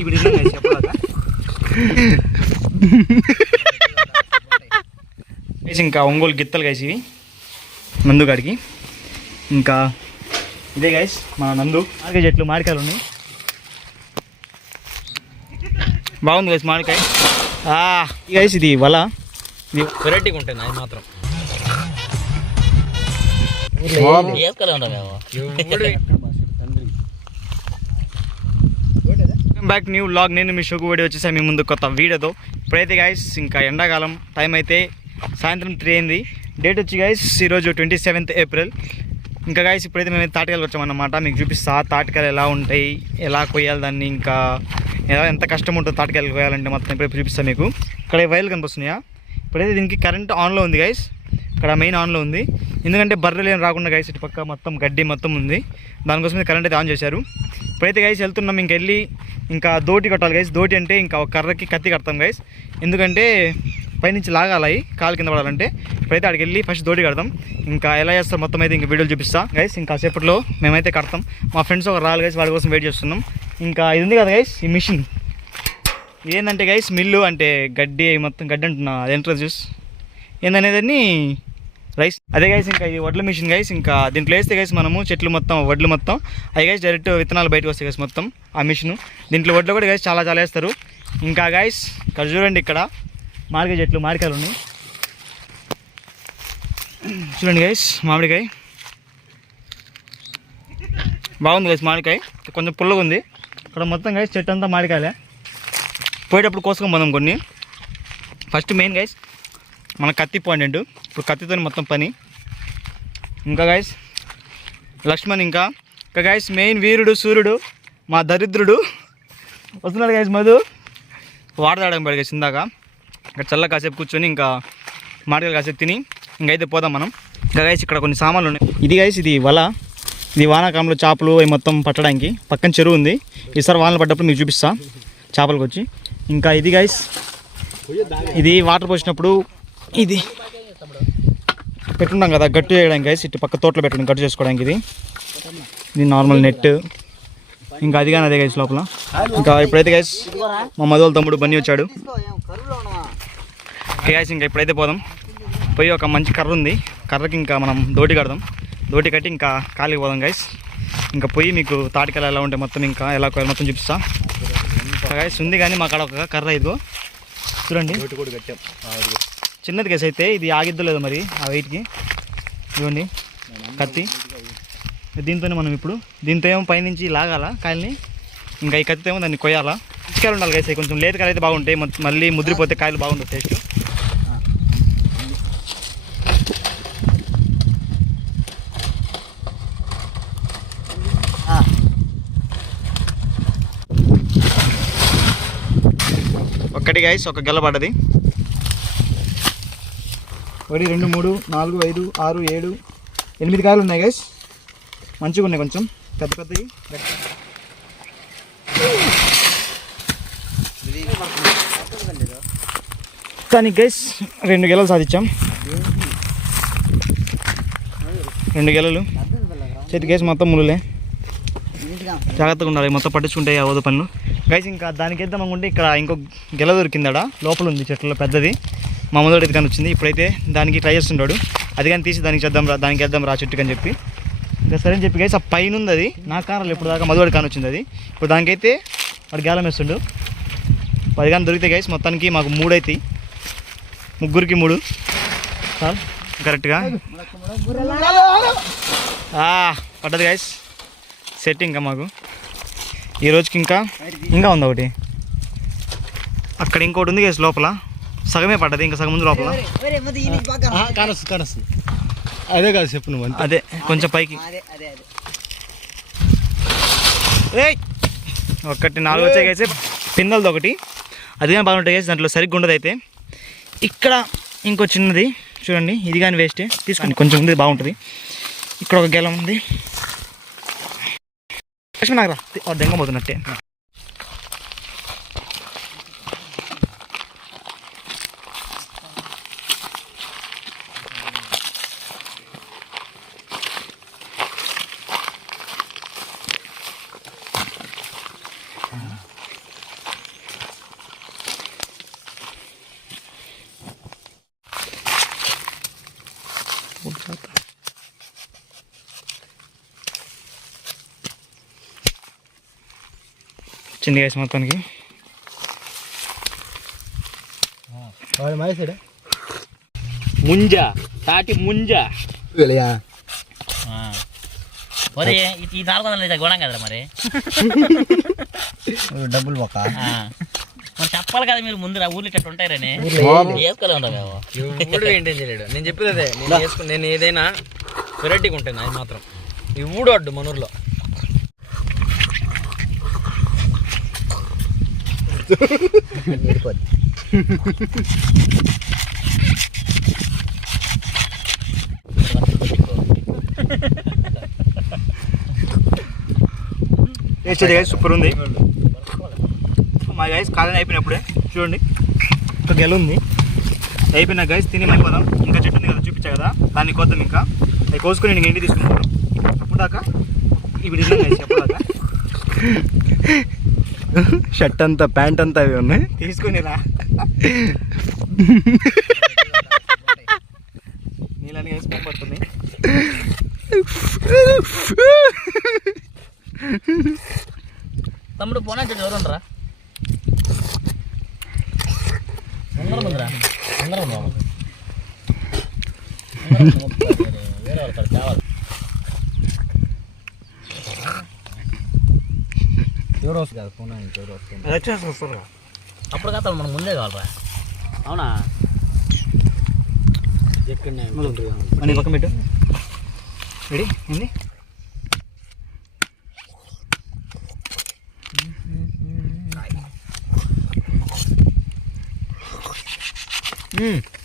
ఇప్పుడు చెప్పలేక ఇంకా ఒంగోలు గిత్తలు గైస్ ఇవి నందుగాడికి. ఇంకా ఇదే గైస్ మా నందు మామిడికాయ చెట్లు మామిడికాయలు ఉన్నాయి. బాగుంది గైస్ మామిడికాయ. గైస్ ఇది వల వెరైటీగా ఉంటాయి అది మాత్రం. Back new vlog. నేను మీ షోకు వీడియో వచ్చేసా మీ ముందు కొత్త వీడియోతో. ఇప్పుడైతే గైస్ ఇంకా ఎండాకాలం టైం అయితే సాయంత్రం 3 అయింది. డేట్ వచ్చి గైస్ ఈరోజు 27th ఏప్రిల్. ఇంకా గైస్ ఇప్పుడైతే మేము తాటికాయలు వచ్చామన్నమాట. మీకు చూపిస్తా తాటికాయలు ఎలా ఉంటాయి, ఎలా కొయ్యాలి దాన్ని, ఇంకా ఎంత కష్టం ఉంటుందో తాటికాయలు కొయ్యాలంటే మొత్తం ఇప్పుడు చూపిస్తాను మీకు. ఇక్కడ వైర్లు కనిపిస్తున్నాయా. ఇప్పుడైతే దీనికి కరెంట్ ఆన్లో ఉంది గైస్. ఇక్కడ మెయిన్ ఆన్లో ఉంది, ఎందుకంటే బర్రెలు ఏం రాకుండా గైస్ ఇటు పక్క మొత్తం గడ్డి మొత్తం ఉంది, దానికోసమే కరెంట్ అయితే ఆన్ చేశారు. ఇప్పుడైతే గైస్ వెళ్తున్నాం. ఇంకెళ్ళి ఇంకా దోటి కట్టాలి గైస్. దోటి అంటే ఇంకా ఒక కర్రకి కత్తి కడతాం గైస్, ఎందుకంటే పైనుంచి లాగాలి కాలు కింద పడాలంటే. ఇప్పుడైతే అక్కడికి వెళ్ళి ఫస్ట్ దోటి కడతాం. ఇంకా ఎలా చేస్తాం మొత్తం అయితే ఇంకా వీడియోలు చూపిస్తా గైస్. ఇంకా సేపట్లో మేమైతే కడతాం. మా ఫ్రెండ్స్ ఒక రాళ్ళు గైస్, వాడి కోసం వెయిట్ చేస్తున్నాం. ఇంకా ఇది ఉంది కదా గైస్ ఈ మిషన్, ఏంటంటే గైస్ మిల్లు అంటే గడ్డి మొత్తం గడ్డి అంటున్నా, అది ఎంట్రన్స్ జ్యూస్ ఏందనేదాన్ని రైస్ అదే గైస్. ఇంకా ఇది వడ్ల మిషన్ గైస్. ఇంకా దీంట్లో వేస్తే గైస్ మనము చెట్లు మొత్తం వడ్లు మొత్తం అవి గైస్ డైరెక్ట్ విత్తనాలు బయటకు వస్తాయి గైస్ మొత్తం ఆ మిషను. దీంట్లో వడ్లు కూడా గైస్ చాలా చాలా వేస్తారు. ఇంకా గైస్ ఇక్కడ చూడండి, ఇక్కడ మామిడికాయ చెట్లు మామిడికాయలు ఉన్నాయి చూడండి గైస్. మామిడికాయ బాగుంది గైస్. మామిడికాయ కొంచెం పుల్లగా ఉంది. ఇక్కడ మొత్తం గైస్ చెట్టు అంతా మామిడికాయలే. పోయేటప్పుడు కోసుకొని పోదాం కొన్ని. ఫస్ట్ మెయిన్ గైస్ మన కత్తి పాయింట్, ఇప్పుడు కత్తితో మొత్తం పని. ఇంకా గైస్ లక్ష్మణ్, ఇంకా గైస్ మెయిన్ వీరుడు సూర్యుడు మా దరిద్రుడు వస్తున్నాడు గైస్. మధు వాటర్ తాగడం పడి గైస్ ఇందాక. ఇక్కడ చల్ల కాసేపు కూర్చొని ఇంకా మామిడికాయలు కాసేపు తిని ఇంకైతే పోదాం మనం. ఇంకా గైస్ ఇక్కడ కొన్ని సామాన్లు ఉన్నాయి. ఇది గైస్ ఇది వల, ఇది వానాకాలంలో చేపలు అవి మొత్తం పట్టడానికి. పక్కన చెరువు ఉంది, ఈసారి వానలు పడ్డప్పుడు మీకు చూపిస్తా చేపలకు వచ్చి. ఇంకా ఇది గైస్ ఇది వాటర్ పోసినప్పుడు ఇది పెట్టున్నాం కదా గట్టు చేయడానికి గైస్, ఇటు పక్క తోటలో పెట్టడం గట్టు చేసుకోవడానికి. ఇది నార్మల్ నెట్. ఇంకా అది కానీ అదే గైస్ లోపల. ఇంకా ఇప్పుడైతే గైస్ మా మధుల తమ్ముడు బన్నీ వచ్చాడు గైస్. ఇంకా ఇప్పుడైతే పోదాం. పోయి ఒక మంచి కర్ర ఉంది, కర్రకి ఇంకా మనం దోటి కడదాం. దోటి కట్టి ఇంకా కాలికి పోదాం గైస్. ఇంకా పోయి మీకు తాటికాయలు ఎలా ఉంటాయి మొత్తం ఇంకా ఎలా మొత్తం చూపిస్తా గైస్. ఉంది కానీ మా కాడ ఒక కర్ర ఇదిగో చూడండి, చిన్నది గైస్. అయితే ఇది ఆగిద్దో లేదో మరి ఆ వెయిట్కి. ఇవ్వండి కత్తి. దీంతోనే మనం ఇప్పుడు దీంతో ఏమో పైనుంచి లాగాల కాయల్ని, ఇంకా ఈ కత్తితో ఏమో దాన్ని కొయ్యాలా. చిక్కాయలు ఉండాలి గైస్, కొంచెం లేత కాయలు అయితే బాగుంటాయి, మళ్ళీ ముద్రిపోతే కాయలు బాగుంటుంది టేస్ట్. ఒక్కటి గైస్ ఒక గెల పడ్డది. 1 2 3 4 5 6 7 8 కాయలు ఉన్నాయి గైస్. మంచిగా ఉన్నాయి, కొంచెం పెద్ద పెద్దవి. కానీ గైస్ 2 గెలలు సాధించాం. 2 గెలలు చేతి గైస్ మొత్తం ముళ్ళులే, జాగ్రత్తగా ఉండాలి, మొత్తం పట్టించుకుంటాయి అవదు పనులు గైస్. ఇంకా దానికి వేద్దాం అనుకుంటే ఇక్కడ ఇంకో గెల దొరికిందాడ లోపల ఉంది చెట్లలో పెద్దది. మా మొదటి ఇది కానీ వచ్చింది. ఇప్పుడైతే దానికి ట్రై చేస్తుంటాడు, అది కానీ తీసి దానికి చేద్దాం రా, దానికి వేద్దాం రా చెట్టుకి అని చెప్పి. ఇంకా సరే అని చెప్పి గైస్ ఆ పైన ఉంది అది నా కారణాలు ఇప్పుడు దాకా మధువాడి కాని వచ్చింది అది. ఇప్పుడు దానికైతే వాడు గేలం వేస్తుండు. అది కానీ దొరికితే గైస్ మొత్తానికి మాకు 3 అవుతాయి, ముగ్గురికి 3 సార్ కరెక్ట్గా పడ్డది గైస్. సెట్ ఇంకా మాకు ఈ రోజుకి ఇంకా ఉంది ఒకటి, అక్కడ ఇంకోటి ఉంది గైస్ లోపల. సగమే పడ్డది, ఇంకా సగం ముందు లోపల. అదే కాదు చెప్పు నువ్వు. అదే కొంచెం పైకి ఒకటి 4 వచ్చాయి గైస్. పిన్నలది ఒకటి, అది కానీ బాగుంటాయి గైస్, దాంట్లో సరిగ్గా ఉండదు. అయితే ఇక్కడ ఇంకో చిన్నది చూడండి, ఇది కానీ వేస్టే, తీసుకోండి కొంచెం ఉంది బాగుంటుంది. ఇక్కడ ఒక గెలం ఉంది. నాకు రా దెంగపోతున్నట్టే. వచ్చింది గైస్ మొత్తానికి. వాడు మాసాడు ముంజ తాటి ముంజ మరి ఈ 400 కొనం కదా మరి డబ్బులు ఒక మరి చెప్పాలి కదా మీరు ముందు ఊర్లో ఇట్లా ఉంటారని వేసుకోలే ఉంటాం మేము. ఇప్పుడు మెయింటైన్ చేయలేడు. నేను చెప్పేది అదే, నేను ఏదైనా వెరైటీగా ఉంటాను అది మాత్రం. ఇవ్వడు అడ్డు మన ఊర్లో. టేస్ట్ అయితే గైస్ సూపర్ ఉంది. మా గైస్ కాలం అయిపోయినప్పుడే చూడండి ఒక గెల ఉంది అయిపోయినా గైస్ తిని అయిపోదాం. ఇంకా చెట్టు ఉంది కదా చూపించా కదా, దాన్ని కోద్దాం. ఇంకా అవి కోసుకొని నేను ఇంటికి తీసుకుంటాను. అప్పుడు దాకా ఇప్పుడు ఇల్లు గైస్ ఎప్పుడు దాకా షర్ట్ అంతా ప్యాంట్ అంతా అవి ఉన్నాయి తీసుకొని రా. నీళ్ళని వేసి పడుతుంది. తమ్ముడు పోనా చెట్టు ఎవరు ఉండరా అందరం ఉందిరా అందరం ఉందా వేరే వాళ్ళు కావాలి. ఎవరు వస్తుంది కదా ఫోన్ ఎవరు వస్తుంది అప్పుడు కాదు మనం ముందే కావాలరా. అవునా ఎక్కడ మన పక్కన పెట్టు. రెడీ ఏంది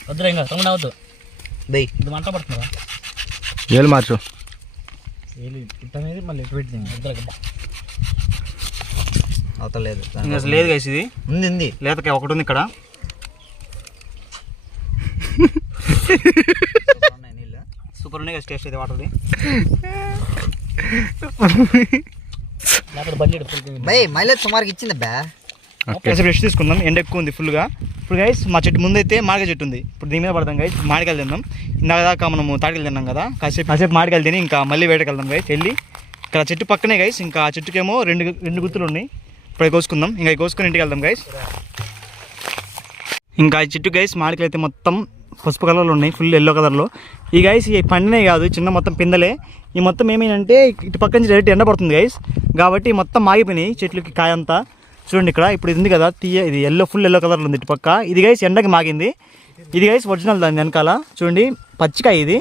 వద్దురా ఇంకా తమ్ముడు అవద్దు దయ్ ఇది మంట పడుతుందా ఏళ్ళు మార్చు. అనేది మళ్ళీ ఎటు పెట్టింది వద్దురా అవతలేదు ఇంకా అసలు లేదు గైస్, ఇది ఉంది లేతకాయ ఒకటి ఉంది ఇక్కడ. సూపర్ ఉన్నాయి గైస్ టేస్ట్ అయితే వాటర్ది. లేకపోతే బండి మైలేజ్ సుమారుకి ఇచ్చింది బా. బ్రష్ తీసుకుందాం, ఎండ ఎక్కువ ఉంది ఫుల్గా. ఇప్పుడు గైస్ మా చెట్టు ముందు అయితే మామిడికాయ చెట్టు ఉంది. ఇప్పుడు దీని మీద పడదాం గైస్, మామిడికాయలు తిందాం. ఇందాక దాకా మనము తాటికాయలు తిన్నాం కదా, కాసేపు మామిడికాయలు తిని ఇంకా మళ్ళీ వేటకి వెళ్దాం గైస్. వెళ్ళి ఇక్కడ చెట్టు పక్కనే గైస్, ఇంకా ఆ చెట్టుకేమో రెండు గుత్తులు ఉన్నాయి. ఇప్పుడు కోసుకుందాం, ఇంకా కోసుకొని ఇంటికి వెళ్దాం గైస్. ఇంకా ఈ చెట్టు గైస్ మామిడికాయలు అయితే మొత్తం పసుపు కలర్లో ఉన్నాయి, ఫుల్ ఎల్లో కలర్లో. ఈ గైస్ ఈ పండినే కాదు, చిన్న మొత్తం పిందలే. ఈ మొత్తం ఏమైందంటే ఇటు పక్క నుంచి డైరెక్ట్ ఎండ పడుతుంది గైస్, కాబట్టి మొత్తం మాగిపోయినాయి చెట్లకి కాయ అంతా. చూడండి ఇక్కడ ఇప్పుడు ఇది ఉంది కదా ఇది ఫుల్ ఎల్లో కలర్లో ఉంది ఇటు పక్క. ఇది గైస్ ఎండకి మాగింది. ఇది గైస్ ఒరిజినల్ దాని వెనకాల చూడండి పచ్చికాయ ఇది.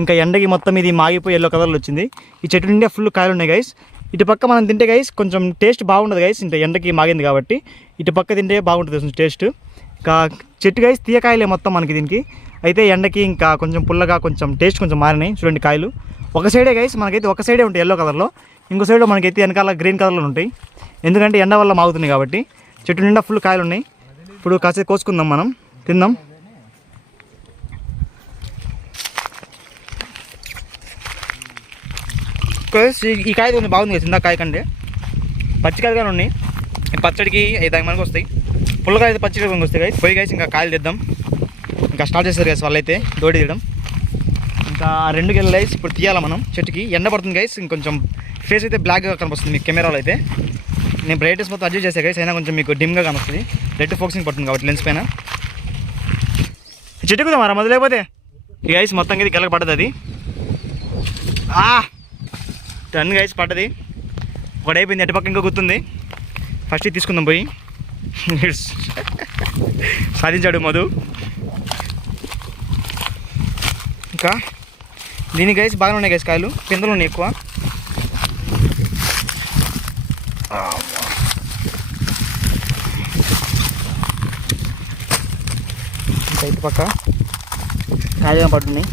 ఇంకా ఎండకి మొత్తం ఇది మాగిపోయి ఎల్లో కలర్లో వచ్చింది. ఈ చెట్టు నిండా ఫుల్ కాయలు ఉన్నాయి గైస్. ఇటు పక్క మనం తింటే గైస్ కొంచెం టేస్ట్ బాగుంటుంది గైస్, ఇంత ఎండకి మాగింది కాబట్టి. ఇటు పక్క తింటే బాగుంటుంది టేస్ట్. ఇంకా చెట్టు గైస్ తీయకాయలే మొత్తం మనకి దీనికి. అయితే ఎండకి ఇంకా కొంచెం పుల్లగా కొంచెం టేస్ట్ కొంచెం మారినాయి. చూడండి కాయలు ఒక సైడే గైస్, మనకైతే ఒక సైడే ఉంటాయి ఎల్లో కలర్లో, ఇంకో సైడ్ మనకైతే వెనకాల గ్రీన్ కలర్లో ఉంటాయి. ఎందుకంటే ఎండ వల్ల మాగుతుంది కాబట్టి. చెట్టు నిండా ఫుల్ కాయలు ఉన్నాయి. ఇప్పుడు కాసేపు కోసుకుందాం, మనం తిందాం. ఈ కాయ కొంచెం బాగుంది కదా, ఇందా కాయ కంటే పచ్చికాయలుగానే ఉన్నాయి. పచ్చడికి దానికి మనకు వస్తాయి, పుల్లకాయ అయితే పచ్చికాయ మనకు వస్తాయి గైస్. పోయి గైస్ ఇంకా కాయలు తెద్దాం. ఇంకా స్టార్ట్ చేస్తారు గైస్ వాళ్ళు అయితే దోడి తీయడం. ఇంకా 2 గెలలు గైస్ ఇప్పుడు తీయాలి మనం. చెట్టుకి ఎండ పడుతుంది గైస్, ఇంకొంచెం ఫేస్ అయితే బ్లాక్గా కనిపిస్తుంది మీకు కెమెరాలో అయితే. నేను బ్రైట్నెస్ మొత్తం అడ్జస్ట్ చేసా గైస్, అయినా కొంచెం మీకు డిమ్గా కనిపిస్తుంది. లెట్ ఫోకసింగ్ పడుతుంది కాబట్టి లెన్స్ పైన. చెట్టుకుదా మరి మొదలు లేకపోతే ఈ గైస్ మొత్తం ఇది గెలక పడ్డది. అది టన్ గైస్ పడ్డది. ఒకటి అయిపోయింది, అటు పక్క ఇంకా గుర్తుంది. ఫస్ట్ ఇది తీసుకుందాం పోయి. సాధించాడు మధు. ఇంకా దీని గైస్ బాగానే ఉన్నాయి గైస్, కాయలు పిందలు ఉన్నాయి ఎక్కువ. ఇంకా ఇటు పక్క కాయలు పడుతున్నాయి.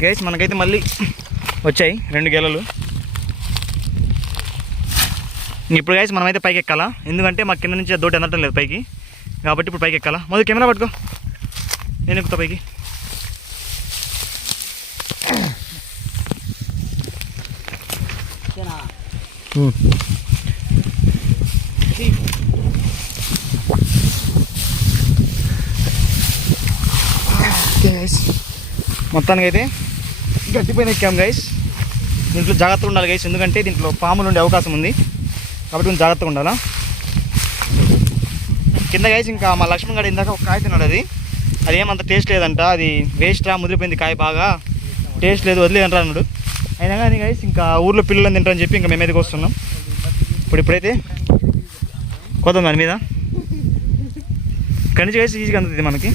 గైస్ మనకైతే మళ్ళీ వచ్చాయి 2 గెలలు. ఇప్పుడు గైస్ మనమైతే పైకి ఎక్కాలా, ఎందుకంటే మా కింద నుంచి దోటి అందటం లేదు పైకి, కాబట్టి ఇప్పుడు పైకి ఎక్కాలా. మొదలు కెమెరా పట్టుకో, నేను ఎక్కుతా పైకి. మొత్తానికి అయితే గట్టిపోయిన ఎక్కాం గైస్. దీంట్లో జాగ్రత్తగా ఉండాలి గైస్, ఎందుకంటే దీంట్లో పాములు ఉండే అవకాశం ఉంది కాబట్టి కొంచెం జాగ్రత్తగా ఉండాలా. కింద గైస్ ఇంకా మా లక్ష్మణ్ గారు ఇందాక ఒక కాయ తిన్నాడు, అది ఏమంత టేస్ట్ లేదంట, అది వేస్ట్ ముదిరిపోయింది కాయ, బాగా టేస్ట్ లేదు వదిలేదంటారు అన్నాడు. అయినా కానీ గైస్ ఇంకా ఊర్లో పిల్లలు తింటారని చెప్పి ఇంకా మేమైతే వస్తున్నాం. ఇప్పుడైతే కోద్దాం దాని మీద. ఇక్కడి నుంచి గైస్ ఈజీగా అందుతుంది మనకి.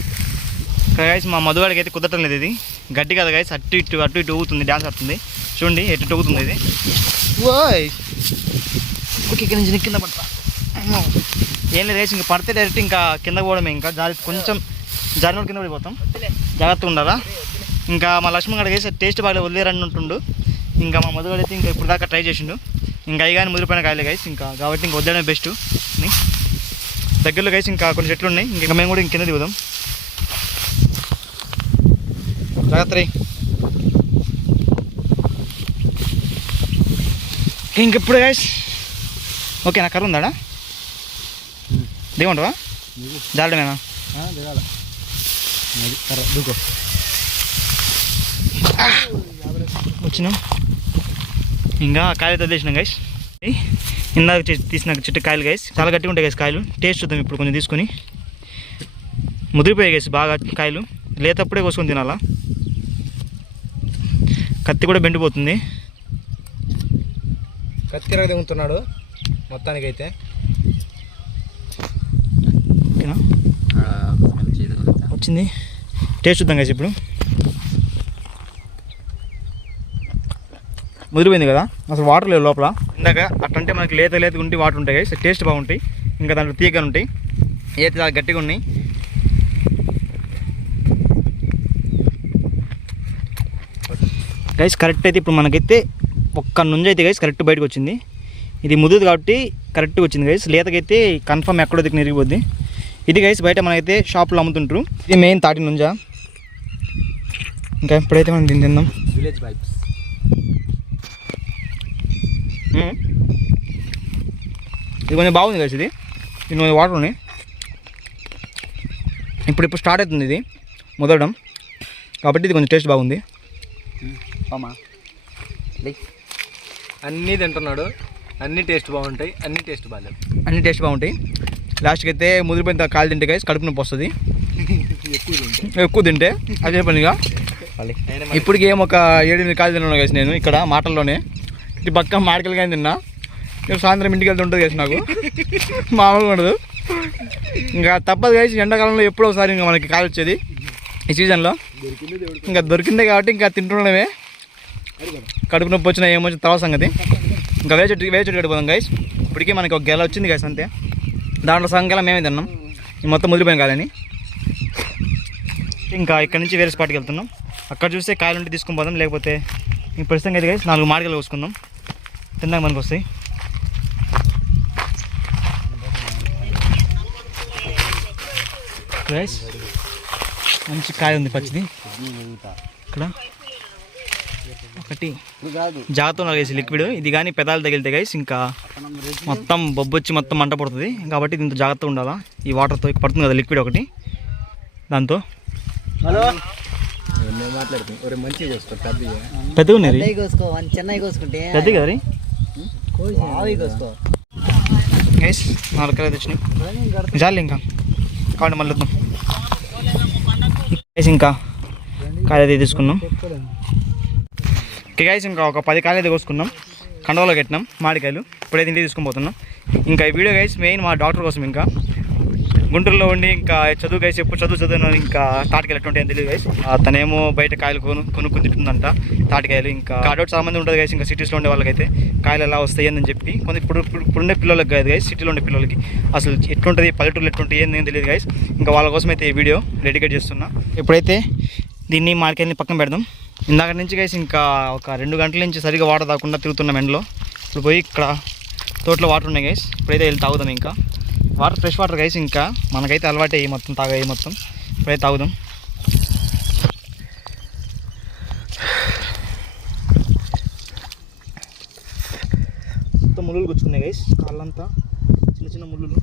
గైస్ మా మధువాడికి అయితే కుదరటం లేదు, ఇది గట్టి కదా గైస్, అటు ఇటు ఊగుతుంది, డ్యాన్స్ ఆడుతుంది చూడండి, ఎటు ఊగుతుంది ఇది. ఓయ్ ఓకే, ఇక్కడి నుంచి కింద పడతా. ఏం లేదు గైస్, ఇంకా పడితే డైరెక్ట్ ఇంకా కింద పోవడమే, ఇంకా కొంచెం జారినోడు కింద పడిపోతాం, జాగ్రత్తగా ఉండాలా. ఇంకా మా లక్ష్మణ్ గారు గైస్ టేస్ట్ బాగా వదిలేరని ఉంటుండు. ఇంకా మా మధువాడు అయితే ఇంకా ఇప్పుడు దాకా ట్రై చేసిండు, ఇంకా అవి కానీ ముదిరిపోయిన కాయలే గైస్, ఇంకా కాబట్టి ఇంకా వద్దడమే బెస్ట్. దగ్గరలో గైస్ ఇంకా కొన్ని చెట్లు ఉన్నాయి, ఇంకా మేము కూడా ఇంక కింద దిగుదాం. జాగ్రత్త. ఇంకెప్పుడు గైస్ ఓకే, నా కర్ర ఉందాడా, దిగమంటావా? జాలడమేనా? దూకో. వచ్చినాం, ఇంకా కాయలు వదిలేసినాం గైస్. ఇందాక తీసిన చెట్టు కాయలు గైస్ చాలా గట్టిగా ఉంటాయి గైస్ కాయలు. టేస్ట్ చూద్దాం ఇప్పుడు కొంచెం తీసుకొని. ముదిరిపోయాయి గైస్ బాగా కాయలు, లేతప్పుడే కోసుకొని తినాలా, కత్తి కూడా బెండిపోతుంది. కత్తి రగ దిగుతున్నాడు మొత్తానికైతే. వచ్చింది, టేస్ట్ చూద్దాం గైస్ ఇప్పుడు. ముదిరిపోయింది కదా, అసలు వాటర్ లేదు లోపల. ఇందాక అట్లంటే మనకి లేత ఉండి వాటర్ ఉంటాయి గైస్, టేస్ట్ బాగుంటాయి, ఇంకా దాంట్లో తీయగా ఉంటాయి, ఏది చాలా గట్టిగా ఉన్నాయి. గైస్ కరెక్ట్ అయితే ఇప్పుడు మనకైతే ఒక్క నుంచి అయితే గైస్ కరెక్ట్ బయటకు వచ్చింది. ఇది ముదురు కాబట్టి కరెక్ట్గా వచ్చింది గైస్, లేతకైతే కన్ఫర్మ్ ఎక్కడో దిక్కు నిరిగిపోద్ది. ఇది గైస్ బయట మనకైతే షాప్లో అమ్ముతుంటారు, ఇది మెయిన్ తాటి నుంజా. ఇంకా ఇప్పుడైతే మనం దీన్ని తిందాం. Village vibes. ఇది కొంచెం బాగుంది గైస్, ఇది కొంచెం వాటర్ ఉన్నాయి. ఇప్పుడు స్టార్ట్ అవుతుంది ఇది ముదరడం, కాబట్టి ఇది కొంచెం టేస్ట్ బాగుంది. అన్నీ తింటున్నాడు, అన్నీ టేస్ట్ బాగుంటాయి, అన్నీ టేస్ట్ బాగాలేదు, అన్నీ టేస్ట్ బాగుంటాయి. లాస్ట్కి అయితే ముదిరిపోయిన కాయలు తింటే గైస్ కడుపు నొప్పి వస్తుంది, ఎక్కువ తింటే అదే పనిగా. ఇప్పటికి ఏమో ఒక 7-8 కాయలు తిన్నాను గైస్ నేను ఇక్కడ మాటల్లోనే. ఇటు పక్క మాడికలు కానీ తిన్నా, సాయంత్రం ఇంటికి వెళ్తే ఉంటుంది గైస్ నాకు, మామూలుగా ఉండదు. ఇంకా తప్పదు గైస్, ఎండాకాలంలో ఎప్పుడో ఒకసారి ఇంకా మనకి కాయలు వచ్చేది ఈ సీజన్లో. ఇంకా దొరికిందే కాబట్టి ఇంకా తింటుండమే, కడుపు నొప్పి వచ్చినా ఏమొచ్చిన తర్వాత సంగతి. ఇంకా వేరే చెట్టు కడిపోదాం గైస్. ఇప్పటికీ మనకి ఒక గెల వచ్చింది గైస్ అంతే, దాంట్లో సగం గెల మేమే తిన్నాం, ఈ మొత్తం ముదిరిపోయిన కాయలని. ఇంకా ఇక్కడ నుంచి వేరే స్పాట్కి వెళ్తున్నాం, అక్కడ చూస్తే కాయలు ఉంటే తీసుకొని పోదాం, లేకపోతే ఇంక ప్రస్తుతం అయితే గైస్ 4 మాడికలు కోసుకుందాం, తిన్నాక మనకు వస్తాయి. గైస్ మంచి కాయ ఉంది పచ్చిది, ఇక్కడ ఒకటి జాగ్రత్త ఉన్నారు గైస్ లిక్విడ్. ఇది కానీ పెదాలు తగిలితే గైస్ ఇంకా మొత్తం బొబ్బొచ్చి మొత్తం మంట పడుతుంది, కాబట్టి దీంతో జాగ్రత్తగా ఉండాలా. ఈ వాటర్తో పడుతుంది కదా లిక్విడ్ ఒకటి, దాంతో. హలో పెద్దగా ఉన్నాయి, పెద్దగా కదా గైస్. 4 కాయలు తెచ్చినాయి చాలు, ఇంకా కాబట్టి మళ్ళీ వద్దాం గైస్. ఇంకా కాయలు అయితే తీసుకున్నాం. ఓకే గైస్, ఇంకా ఒక 10 కాయలు అయితే కోసుకున్నాం, కండవలో పెట్టినాం మామిడికాయలు. ఇప్పుడైతే ఇంటికి తీసుకొని పోతున్నాం. ఇంకా ఈ వీడియో గైస్ మెయిన్ మా డాక్టర్ కోసం, ఇంకా గుంటూరులో ఉండి ఇంకా చదువు గైస్, ఎప్పుడు చదువును ఇంకా తాటికాయలు ఎటువంటి ఏం తెలియదు గైస్. తనేమో బయట కాయలు కొనుక్కొని తింటుందంట తాటికాయలు. ఇంకా డౌట్ చాలా మంది ఉంటుంది గైస్, ఇంకా సిటీస్లో ఉండే వాళ్ళకైతే కాయలు ఎలా వస్తాయి అని చెప్పి. ఇప్పుడుండే పిల్లలకి కాదు గైస్, సిటీలో ఉండే పిల్లలకి అసలు ఎట్లుంటుంది, పల్లెటూరులో ఎట్లుంటుంది ఏంది తెలియదు గైస్. ఇంకా వాళ్ళ కోసం అయితే ఈ వీడియో డెడికేట్ చేస్తున్నా. ఇప్పుడైతే దీన్ని మామిడికాయలని పక్కన పెడదాం. ఇందాక నుంచి గైస్ ఇంకా ఒక 2 గంటల నుంచి సరిగా వాటర్ తాగకుండా తిరుగుతున్నాం ఎండలో. ఇప్పుడు పోయి ఇక్కడ తోటలో వాటర్ ఉన్నాయి గైస్, ఇప్పుడైతే వెళ్ళి తాగుదాం. ఇంకా వాటర్ ఫ్రెష్ వాటర్ గైస్, ఇంకా మనకైతే అలవాటే మొత్తం తాగాయి మొత్తం. ఇప్పుడైతే తాగుదాం. మొత్తం ముళ్ళులు గుచ్చుకున్నాయి గైస్, కాళ్ళంతా చిన్న చిన్న ముళ్ళులు.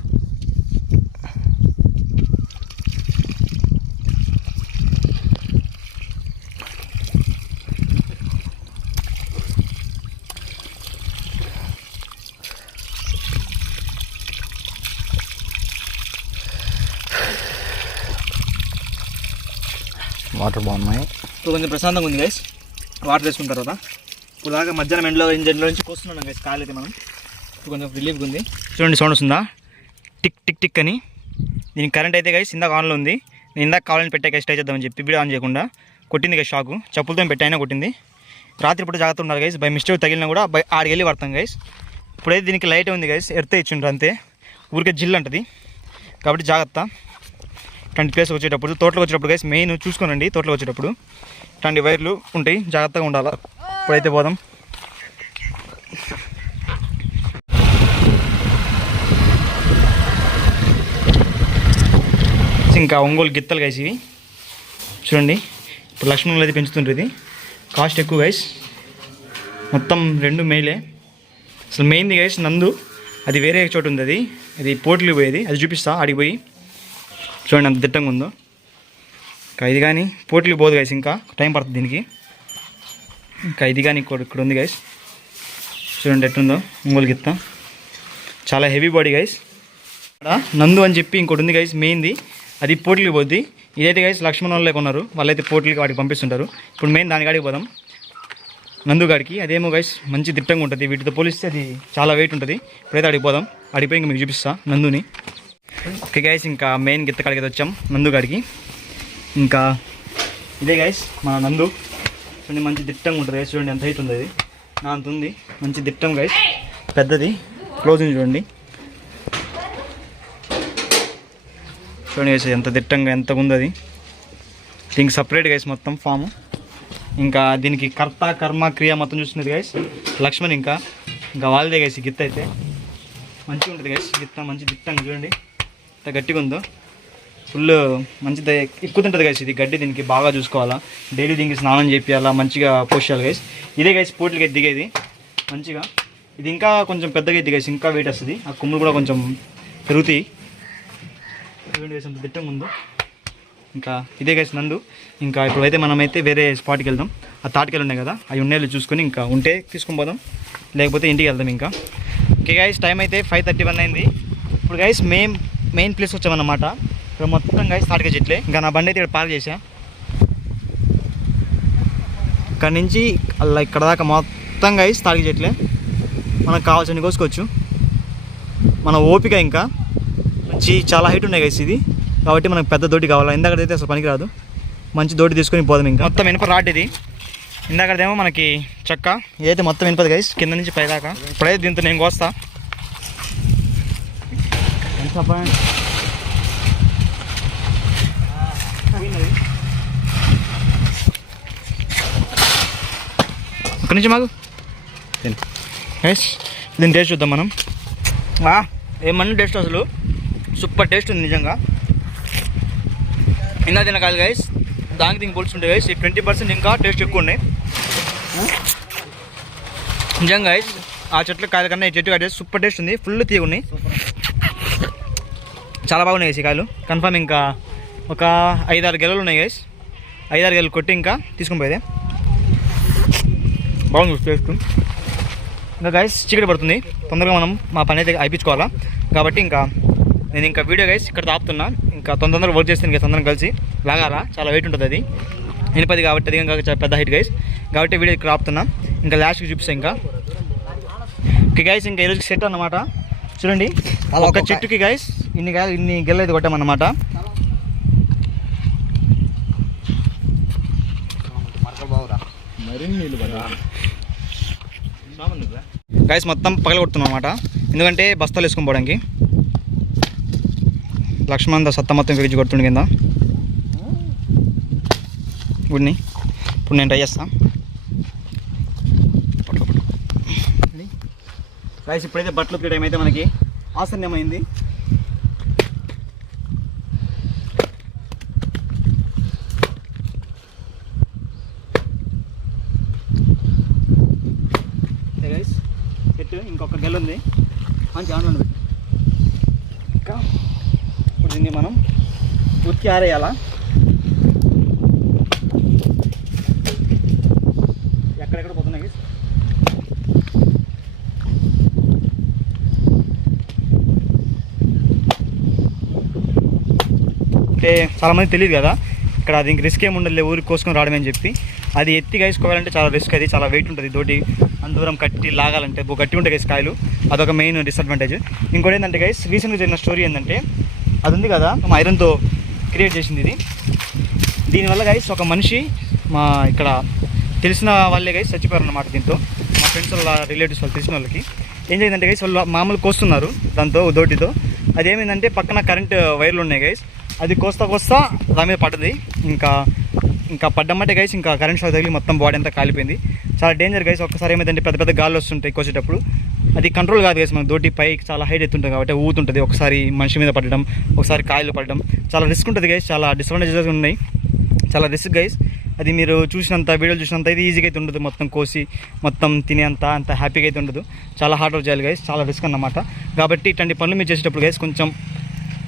వాటర్ బాగున్నాయి. ఇప్పుడు కొంచెం ప్రశాంతంగా ఉంది గైస్ వాటర్ వేసుకున్న తర్వాత. ఇప్పుడు దాకా మధ్యాహ్నం ఎండలో నుంచి కోస్తున్నాం గైస్ కాలు అయితే మనం. ఇప్పుడు కొంచెం రిలీఫ్గా ఉంది. చూడండి సౌండ్ వస్తుందా, టిక్ టిక్ టిక్ అని. దీనికి కరెంట్ అయితే గైస్ ఇందాక ఆన్లో ఉంది. నేను ఇందాక కావాలని పెట్టా గైస్ ట్రై చేద్దామని చెప్పి వీడియో ఆన్ చేయకుండా కొట్టింది గైస్ షాకు. చెప్పులతో పెట్టైనా కొట్టింది. రాత్రి పూట జాగ్రత్త ఉన్నారు గైస్, బై మిస్టేక్ తగిలినా కూడా ఆడికి వెళ్ళి పడతాం గైస్. ఇప్పుడైతే దీనికి లైట్ ఉంది గైస్, ఎర్తే ఇచ్చిండ్రు అంతే, ఊరికే జిల్ అంటది కాబట్టి జాగ్రత్త. ఇట్లాంటి ప్లేస్ వచ్చేటప్పుడు, తోటలోకి వచ్చేటప్పుడు గైస్ మెయిన్ చూసుకోనండి. తోటలోకి వచ్చేటప్పుడు ఇట్లాంటి వైర్లు ఉంటాయి, జాగ్రత్తగా ఉండాలి. ఇప్పుడైతే పోదాం. ఇంకా ఒంగోలు గిత్తలు గైస్ ఇవి చూడండి. ఇప్పుడు లక్ష్మణులు అయితే పెంచుతుంటారు. ఇది కాస్ట్ ఎక్కువ గైస్, మొత్తం 2 మేలే. అసలు మెయిన్ది గైస్ నందు, అది వేరే చోటు ఉంది. అది పోటీలు పోయేది, అది చూపిస్తా ఆడికి పోయి. చూడండి అంత దిట్టంగా ఉందో. ఇంకా ఇది కానీ పోటీలు పోదు గైస్, ఇంకా టైం పడుతుంది దీనికి. ఇంకా ఇది కానీ ఇక్కడ ఉంది గైస్, చూడండి ఎట్లుందో ఒంగోలు గిత్త. చాలా హెవీ బాడీ గైస్. నందు అని చెప్పి ఇంకోటి ఉంది గైస్ మెయిన్ది, అది పోటీలు పోద్ది. ఇదైతే గైస్ లక్ష్మణ్ వాళ్ళే కొన్నారు, వాళ్ళైతే పోటీలకి వాటికి పంపిస్తుంటారు. ఇప్పుడు మెయిన్ దాని కాడికి పోదాం, నందుగాడికి. అదేమో గైస్ మంచి దిట్టంగా ఉంటుంది, వీటితో పోలిస్తే అది చాలా వెయిట్ ఉంటుంది. ఇప్పుడైతే అడిగి పోదాం, అడిగిపోయి ఇంకా మీకు చూపిస్తా నందుని. ఓకే గైస్, ఇంకా మెయిన్ గిత్త కాడికి అయితే వచ్చాం నందుగాడికి. ఇంకా ఇదే గైస్ మన నందు. చూడండి మంచి దిట్టంగా ఉంటుంది గైస్, చూడండి ఎంత హైట్ ఉంది. అది నా అంత ఉంది, మంచి దిట్టం గైస్, పెద్దది. క్లోజింగ్ చూడండి, చూడండి గైస్ ఎంత దిట్టంగా ఎంత ఉంది అది. దీనికి సపరేట్ గైస్ మొత్తం ఫాము. ఇంకా దీనికి కర్త కర్మ క్రియ మొత్తం చూస్తున్నది గైస్ లక్ష్మణ్. ఇంకా వాళ్ళదే గైస్ గిత్త అయితే మంచిగా ఉంటుంది గైస్. గిత్త మంచి దిట్టంగా చూడండి ఎంత గట్టిగా ఉందో, ఫుల్ మంచిది ఎక్కువ తింటుంది గైస్. ఇది గడ్డి దీనికి బాగా చూసుకోవాలా, డైలీ దీనికి స్నానం చేపియాలా, మంచిగా పోషాలి గైస్. ఇదే గైస్ పోటీలకి దిగేది మంచిగా. ఇది ఇంకా కొంచెం పెద్దగా ఎద్ది గైస్, ఇంకా వెయిట్ వస్తుంది. ఆ కొమ్ములు కూడా కొంచెం పెరుగుతాయి. చూడండి గైస్ అంత దిట్టంగా ఉందో. ఇంకా ఇదే గైస్ నందు. ఇంకా ఇప్పుడైతే మనమైతే వేరే స్పాట్కి వెళ్దాం. ఆ తాటికెళ్ళి ఉన్నాయి కదా, అవి ఉండేళ్ళు చూసుకొని ఇంకా ఉంటే తీసుకొని పోదాం, లేకపోతే ఇంటికి వెళ్దాం ఇంకా. ఓకే గైస్, టైం అయితే 5:31 అయింది. ఇప్పుడు గైస్ మెయిన్ ప్లేస్ వచ్చామన్నమాట. ఇక్కడ మొత్తం గైస్ తాటికాయ చెట్లే. ఇంకా నా బండి అయితే ఇక్కడ పార్క్ చేసా. ఇక్కడ నుంచి అలా ఇక్కడ దాకా మొత్తం గైస్ తాటికాయ చెట్లే. మనకు కావాల్సిన కోసుకోవచ్చు, మన ఓపిక. ఇంకా మంచి చాలా హైట్ ఉన్నాయి గైస్ ఇది, కాబట్టి మనకు పెద్ద దోటి కావాలా. ఇందాకైతే అసలు పనికిరాదు, మంచి దోటి తీసుకొని పోదాం. ఇంకా మొత్తం ఇనుప రాడ్ ఇది. ఇందాకదేమో మనకి చెక్క, ఇదైతే మొత్తం ఇనుపది గైస్ కింద నుంచి పైదాకా. ఇప్పుడైతే దీంతో నేను కోస్తా. ఒక నుంచి మాకు గైస్ దీని టేస్ట్ చూద్దాం మనం. ఏమన్నా టేస్ట్ అసలు సూపర్ టేస్ట్ ఉంది నిజంగా. ఇందా తినకాదు గైస్, దానికి దీనికి పోల్చుంటే గైస్ ఈ 20% ఇంకా టేస్ట్ ఎక్కువ ఉన్నాయి నిజంగా గైస్. ఆ చెట్ల కాయల కన్నా ఈ చెట్టు కాయ సూపర్ టేస్ట్ ఉంది, ఫుల్ తీగ ఉన్నాయి, చాలా బాగున్నాయి గైస్ ఈ కాయలు. కన్ఫర్మ్ ఇంకా ఒక 5-6 గెలలు ఉన్నాయి గైస్. 5-6 గెలలు కొట్టి ఇంకా తీసుకొని పోయేదే. బాగుంది టేస్ట్. ఇంకా గైస్ చీకటి పడుతుంది, తొందరగా మనం మా పని అయితే అయిపించుకోవాలా. కాబట్టి ఇంకా నేను ఇంకా వీడియో గైస్ ఇక్కడ ఆపుతున్నా. ఇంకా తొందరగా వర్క్ చేస్తాను ఇంకా తొందరగా కలిసి లాగాలా, చాలా వెయిట్ ఉంటుంది అది, ఎనిపది కాబట్టి. అది ఇంకా పెద్ద హైట్ గైస్ కాబట్టి వీడియో ఇక్కడ ఆపుతున్నా. ఇంకా లాస్ట్కి చూపిస్తాను ఇంకా. ఓకే గైస్, ఇంకా ఈరోజుకి సెట్ అన్నమాట. చూడండి ఒక చెట్టుకి గైస్ ఇన్ని గెల్ల అయితే కొట్టామన్నమాట. గైస్ మొత్తం పగల కొడుతున్నాం అన్నమాట, ఎందుకంటే బస్తాలు వేసుకొని పోవడానికి. లక్ష్మణ్ సత్తా మొత్తం విరిచి కొడుతుండే కింద గుడిని. ఇప్పుడు నేను ట్రై చేస్తాను గైస్. ఇప్పుడైతే బట్టలు ఉతికే టైం అయితే మనకి ఆసన్యమైంది. గైస్ పెట్టు, ఇంకొక గెల ఉంది మంచి ఆన్లో పెట్టు. ఇంకా ఇప్పుడు దీన్ని మనం ఉతికి ఆరేయాలా. ఎక్కడెక్కడ పోతున్నాయి guys. అంటే చాలామంది తెలియదు కదా ఇక్కడ దీనికి రిస్క్ ఏమి ఉండదు, ఊరికి కోసుకొని రావడమని చెప్పి. అది ఎత్తి గైసుకోవాలంటే చాలా రిస్క్, అది చాలా వెయిట్ ఉంటుంది. తోటి దూరం కట్టి లాగాలంటే గట్టి ఉంటాయి గైస్ కాయలు, అదొక మెయిన్ డిసడ్వాంటేజ్. ఇంకోటి ఏంటంటే గైస్ రీసెంట్గా జరిగిన స్టోరీ ఏంటంటే అది ఉంది కదా ఐరన్తో క్రియేట్ చేసింది ఇది. దీనివల్ల గైస్ ఒక మనిషి మా ఇక్కడ తెలిసిన వాళ్ళే గైస్ చచ్చిపోయారు అన్నమాట. దీంతో మా ఫ్రెండ్స్ వాళ్ళ రిలేటివ్స్ వాళ్ళు తెలిసిన వాళ్ళకి ఏం జరిగిందంటే గైస్ వాళ్ళు మామూలు కోస్తున్నారు దాంతో దోటితో. అదేమైందంటే పక్కన కరెంట్ వైర్లు ఉన్నాయి గైస్, అది కోస్తా దాని మీద పడ్డది. ఇంకా పడ్డమంటే గైస్ ఇంకా కరెంట్ షాక్ తగిలి మొత్తం బాడీ అంతా కాలిపోయింది. చాలా డేంజర్ గైస్. ఒక్కసారి ఏమైందంటే పెద్ద పెద్ద గాల్లో వస్తుంటాయి కోసేటప్పుడు, అది కంట్రోల్ కాదు గైస్. మనకు దోటి పైకి చాలా హైట్ ఎత్తుంటుంది కాబట్టి ఊతుంటుంది. ఒకసారి మనిషి మీద పడడం, ఒకసారి కాయలు పడడం, చాలా రిస్క్ ఉంటుంది గైస్. చాలా డిసడ్వాంటేజెస్ ఉన్నాయి, చాలా రిస్క్ గైస్. అది మీరు చూసినంత వీడియోలు చూసినంత ఇది ఈజీగా అయితే ఉండదు. మొత్తం కోసి మొత్తం అంత హ్యాపీగా అయితే ఉండదు. చాలా హార్డ్ వర్క్ చేయాలి గైస్, చాలా రిస్క్ అన్నమాట. కాబట్టి ఇట్లాంటి పనులు మీరు చేసేటప్పుడు గైస్ కొంచెం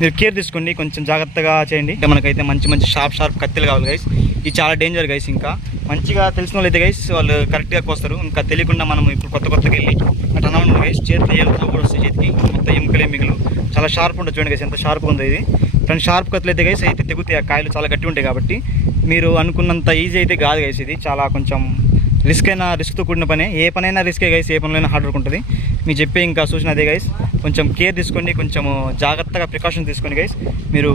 మీరు కేర్ తీసుకోండి, కొంచెం జాగ్రత్తగా చేయండి. మనకైతే మంచి షార్ప్ కత్తిలు కావాలి గైస్. ఇది చాలా డేంజర్ గైస్. ఇంకా మంచిగా తెలిసిన వాళ్ళు అయితే గైస్ వాళ్ళు కరెక్ట్గా కోస్తారు. ఇంకా తెలియకుండా మనం ఇప్పుడు కొత్తగా వెళ్ళి అట్లా అన్నాము గైస్, చేతిలో ఏళ్ళతో కూడా వస్తాయి, చేతికి మొత్తం ఎముకలే మిగులు. చాలా షార్ప్ ఉంటుంది చూడండి గైస్, ఎంత షార్ప్గా ఉంది ఇది. కానీ షార్ప్ కత్తులు అయితే గైస్ అయితే తెగుతాయి, ఆ కాయలు చాలా గట్టి ఉంటాయి. కాబట్టి మీరు అనుకున్నంత ఈజీ అయితే కాదు గైస్. ఇది చాలా కొంచెం రిస్క్తో కూడిన పనే. ఏ పనైనా రిస్కే గైస్, ఏ పనులైనా హార్డ్ వర్క్ ఉంటుంది. మీరు చెప్పే ఇంకా సూచన అదే గైస్, కొంచెం కేర్ తీసుకోండి, కొంచెం జాగ్రత్తగా ప్రికాషన్ తీసుకోండి గైస్. మీరు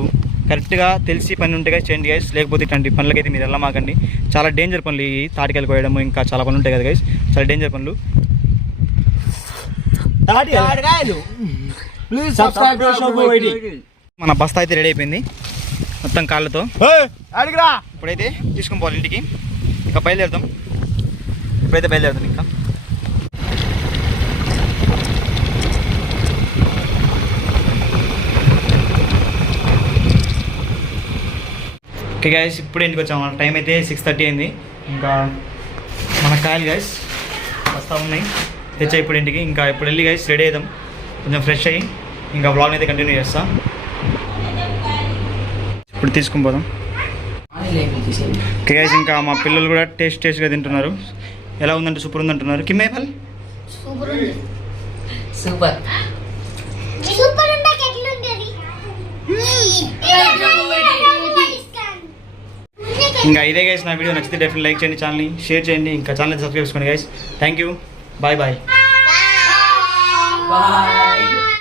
కరెక్ట్గా తెలిసి పని ఉంటే గైస్ చేయండి గైస్, లేకపోతే ఇట్లాంటి పనులకైతే మీరు వెళ్ళమాకండి. చాలా డేంజర్ పనులు ఈ తాటికాయలు కోయడము, ఇంకా చాలా పనులు ఉంటాయి కదా గైస్, చాలా డేంజర్ పనులు. మన బస్తా అయితే రెడీ అయిపోయింది మొత్తం కాళ్ళతో. ఇప్పుడైతే తీసుకొని పోవాలి ఇంటికి. ఇంకా బయలుదేరుతాం, ఇప్పుడైతే బయలుదేరుతాం. ఇంకా ఓకే గైస్, ఇప్పుడు ఇంటికి వచ్చాము. మన టైం అయితే 6:30 అయింది. ఇంకా మన కాయలు గైస్ వస్తూ ఉన్నాయి, తెచ్చా ఇప్పుడు ఇంటికి. ఇంకా ఇప్పుడు వెళ్ళి గైస్ రెడీ అవుదాం, కొంచెం ఫ్రెష్ అయ్యి ఇంకా బ్లాగ్ అయితే కంటిన్యూ చేస్తాం. ఇప్పుడు తీసుకుని పోదాం. ఓకే గైస్, ఇంకా మా పిల్లలు కూడా టేస్ట్గా తింటున్నారు. ఎలా ఉందంటే సూపర్ ఉందంటున్నారు. కిమ్మేపల్ సూపర్. ఇంకా ఇదే గైస్, నా వీడియో నచ్చితే డెఫినెట్ లైక్ చేయండి, ఛానల్ని షేర్ చేయండి, ఇంకా ఛానల్ని సబ్స్క్రైబ్ చేసుకోండి guys. Thank you, bye bye.